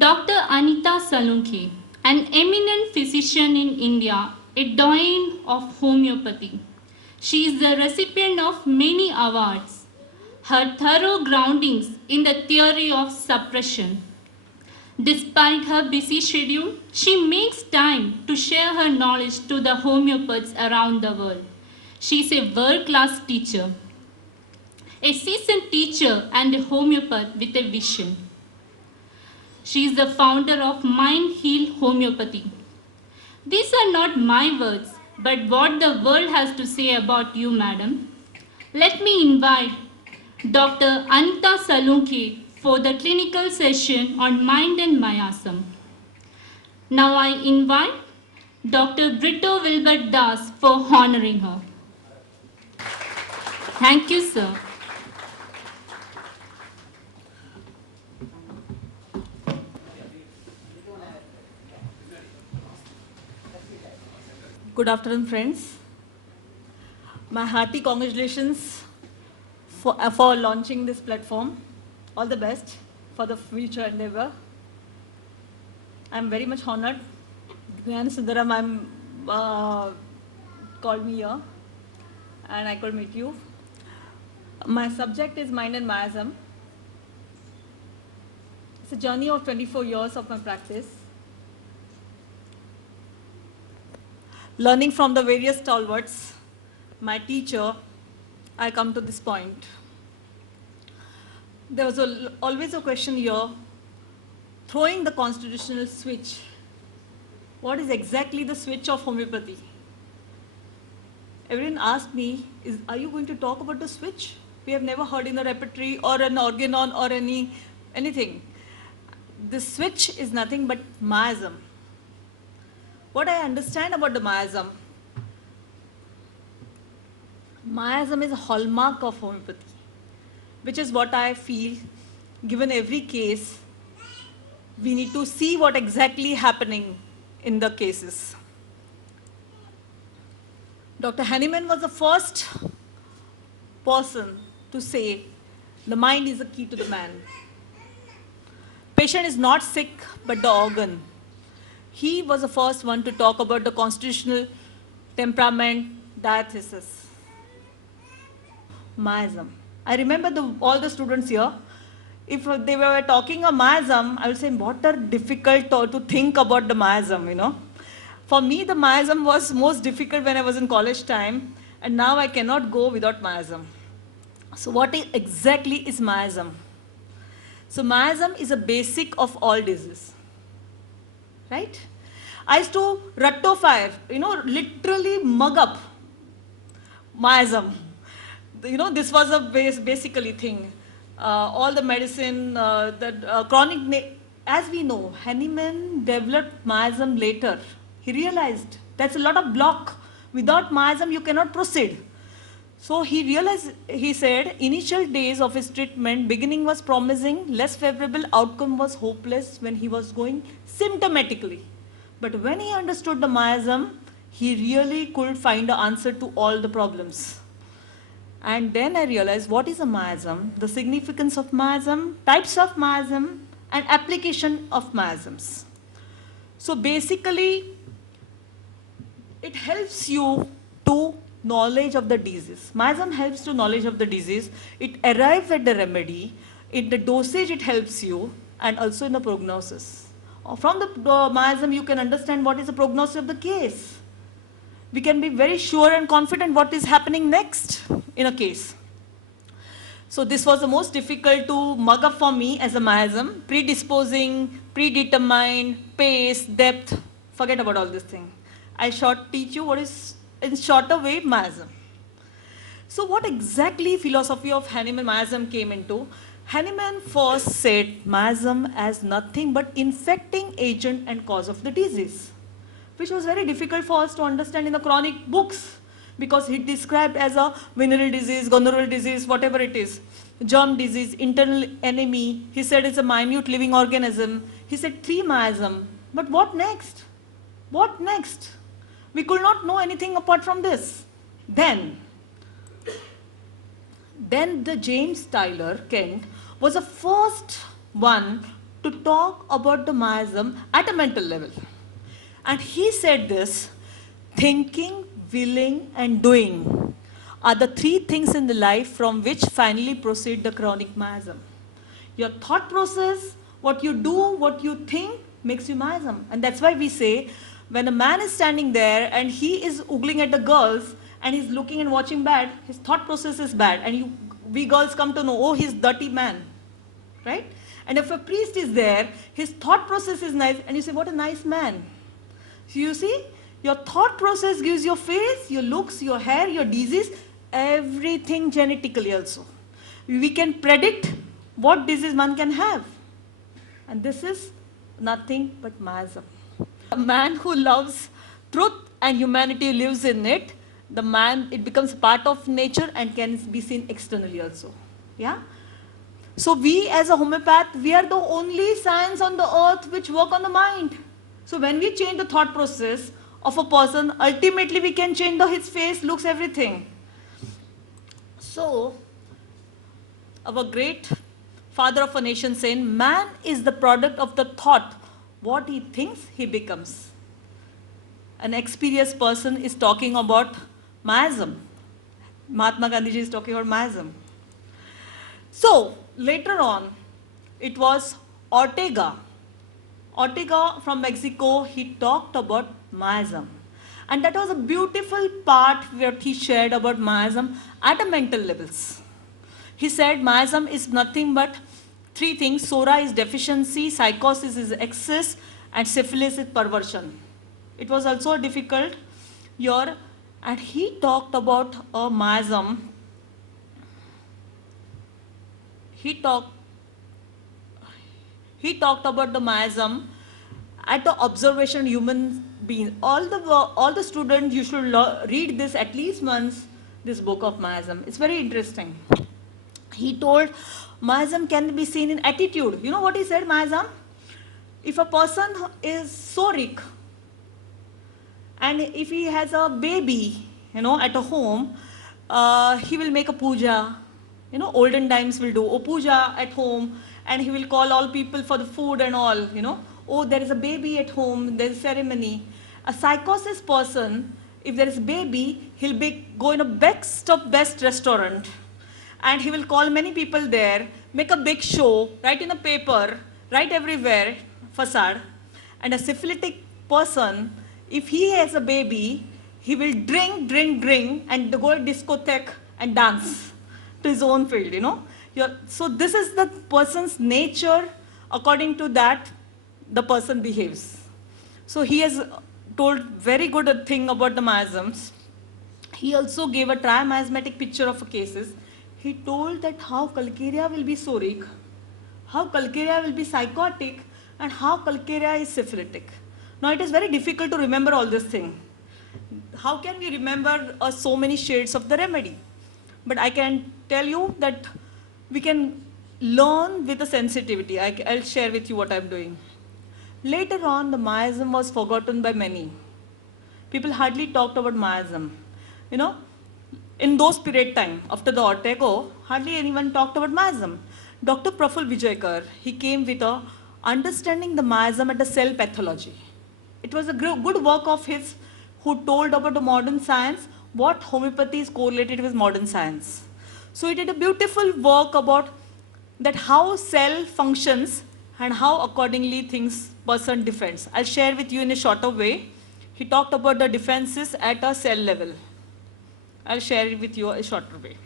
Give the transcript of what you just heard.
Dr. Anita Saluncke, an eminent physician in India, a doyen of homeopathy. She is the recipient of many awards. Her thorough groundings in the theory of suppression. Despite her busy schedule, she makes time to share her knowledge to the homeopaths around the world. She is a world-class teacher, a seasoned teacher and a homeopath with a vision. She is the founder of Mind Heal Homeopathy. These are not my words, but what the world has to say about you, madam. Let me invite Dr. Anita Saluncke for the clinical session on Mind and Miasm. Now I invite Dr. Britto Wilbert for honoring her. Thank you, sir. Good afternoon, friends. My hearty congratulations for launching this platform. All the best for the future endeavor. I'm very much honored. Gnanasambandam called me here and I could meet you. My subject is Mind and Miasm. It's a journey of 24 years of my practice. Learning from the various stalwarts, my teacher, I come to this point. There was always a question here, throwing the constitutional switch. What is exactly the switch of homeopathy? Everyone asked me, are you going to talk about the switch? We have never heard in a repertory or an organon or anything. The switch is nothing but miasm. What I understand about the miasm, miasm is a hallmark of homeopathy, which is what I feel, given every case, we need to see what exactly happening in the cases. Dr. Hahnemann was the first person to say the mind is the key to the man. Patient is not sick, but the organ. He was the first one to talk about the constitutional temperament diathesis. Miasm. I remember all the students here, if they were talking a miasm, I would say, what are difficult to think about the miasm, you know. For me, the miasm was most difficult when I was in college time, and now I cannot go without miasm. So what exactly is miasm? So miasm is a basic of all disease, right? I used to rectify, literally mug up miasm. This was a basically thing. All the medicine, chronic, as we know, Hahnemann developed miasm later. He realized that's a lot of block. Without miasm, you cannot proceed. So he realized, he said, initial days of his treatment, beginning was promising, less favorable, outcome was hopeless when he was going symptomatically. But when he understood the miasm, he really could find the answer to all the problems. And then I realized what is a miasm, the significance of miasm, types of miasm, and application of miasms. So basically, it helps you to knowledge of the disease. Miasm helps to knowledge of the disease. It arrives at the remedy. In the dosage, it helps you, and also in the prognosis. From the miasm, you can understand what is the prognosis of the case. We can be very sure and confident what is happening next in a case. So this was the most difficult to mug up for me as a miasm. Predisposing, predetermined, pace, depth. Forget about all this thing. I shall teach you what is, in shorter way, miasm. So what exactly philosophy of Hahnemann miasm came into? Hahnemann first said miasm as nothing but infecting agent and cause of the disease, which was very difficult for us to understand in the chronic books, because he described as a venereal disease, gonorrheal disease, whatever it is, germ disease, internal enemy. He said it's a minute living organism. He said 3 miasm. But what next? What next? We could not know anything apart from this. Then the James Tyler Kent was the first one to talk about the miasm at a mental level. And he said this: thinking, willing, and doing are the three things in the life from which finally proceed the chronic miasm. Your thought process, what you do, what you think, makes you miasm. And that's why we say, when a man is standing there and he is oogling at the girls and he's looking and watching bad, his thought process is bad. And we girls come to know, oh, he's dirty man, right? And if a priest is there, his thought process is nice, and you say, what a nice man. So you see, your thought process gives your face, your looks, your hair, your disease, everything genetically also. We can predict what disease one can have. And this is nothing but miasm. A man who loves truth and humanity lives in it, the man, it becomes part of nature and can be seen externally also. Yeah? So we as a homeopath, we are the only science on the earth which work on the mind. So when we change the thought process of a person, ultimately we can change his face, looks, everything. So, our great father of a nation saying, man is the product of the thought. What he thinks, he becomes. An experienced person is talking about miasm. Mahatma Gandhi is talking about miasm. So, later on, it was Ortega. Ortega from Mexico, he talked about miasm. And that was a beautiful part where he shared about miasm at a mental levels. He said miasm is nothing but three things: sora is deficiency, psychosis is excess, and syphilis is perversion. It was also difficult year, and he talked about a miasm. He talked about the miasm at the observation human beings. All the students, you should read this at least once, this book of miasm. It's very interesting. He told miasm can be seen in attitude. You know what he said, miasm? If a person is soric, and if he has a baby, at a home, he will make a puja. Olden times will do a puja at home, and he will call all people for the food and all, Oh, there is a baby at home, there is a ceremony. A psychosis person, if there is a baby, he'll go in a best of best restaurant, and he will call many people there, make a big show, write in a paper, write everywhere, facade. And a syphilitic person, if he has a baby, he will drink, and go to discotheque and dance to his own field, So this is the person's nature. According to that, the person behaves. So he has told very good thing about the miasms. He also gave a triamiasmatic picture of cases. He told that how Calcarea will be soric, how Calcarea will be psychotic, and how Calcarea is syphilitic. Now it is very difficult to remember all this thing. How can we remember so many shades of the remedy? But I can tell you that we can learn with the sensitivity. I'll share with you what I'm doing. Later on, the miasm was forgotten by many. People hardly talked about miasm. In those period time, after the Ortega, hardly anyone talked about miasm. Dr. Praful Vijayakar, he came with a understanding the miasm at the cell pathology. It was a good work of his who told about the modern science, what homeopathy is correlated with modern science. So he did a beautiful work about that how cell functions and how accordingly things person defends. I'll share with you in a shorter way. He talked about the defenses at a cell level. I'll share it with you a shorter way.